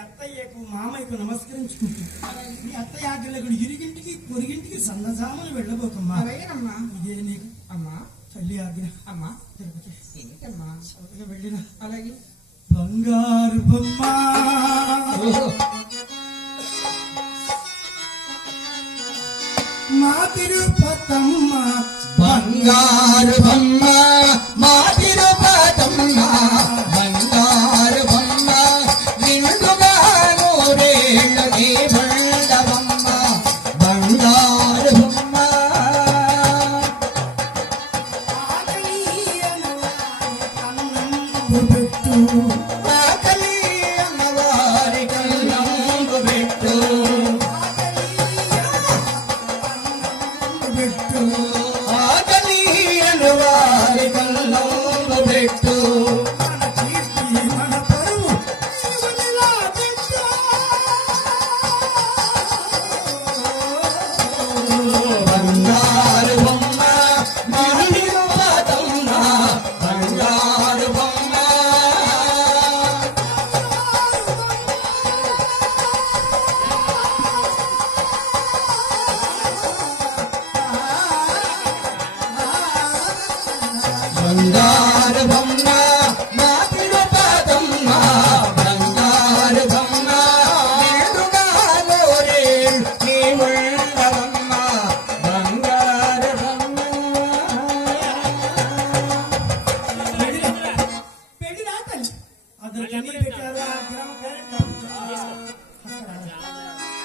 అత్తయ్యకు మామయ్యకు నమస్కరించుకుంటూ మీ అత్తయ్య ఆజ్ఞలకు ఇరుగింటికి పొరిగింటికి సన్నజాములు వెళ్ళబోకమ్మా అలాగేనమ్మా ఇదే నీకు. అమ్మా. తల్లి ఆజ్ఞ. అమ్మా. తిరుపతి. ఏంటమ్మా వెళ్ళిన అలాగే. బంగారు బొమ్మ. మా తిరుపతమ్మ బంగారు ಕಾಣುವುದೆತ್ತು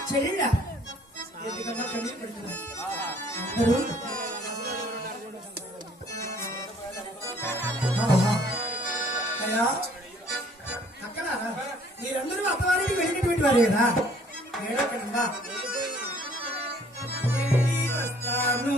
చెల్లిరా ఎందుకమ్మా కన్నీళ్ళు పెడుతున్నారు? అందరూ అయ్యా. అక్కడ? మీరందరూ అత్తవారికి వెళ్ళినటువంటి వారు కదా వస్తాను.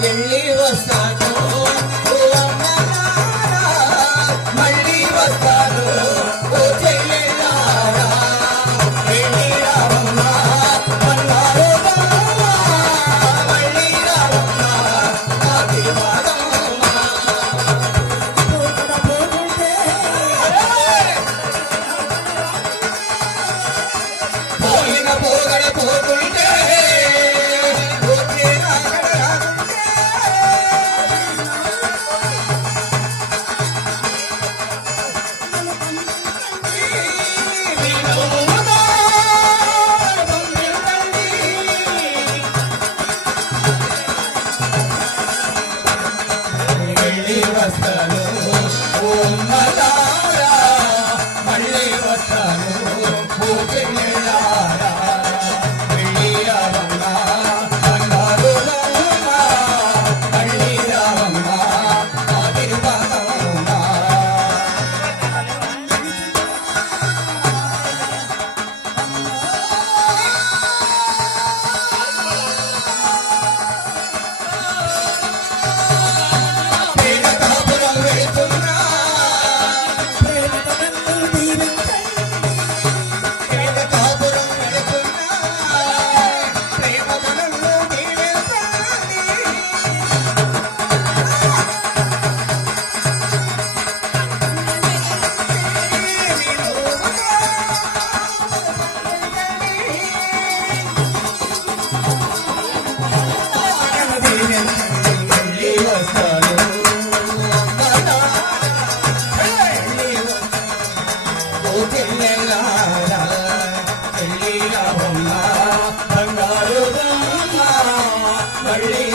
వెళ్ళి వస్తాను. வள்ளிதான் வள்ளி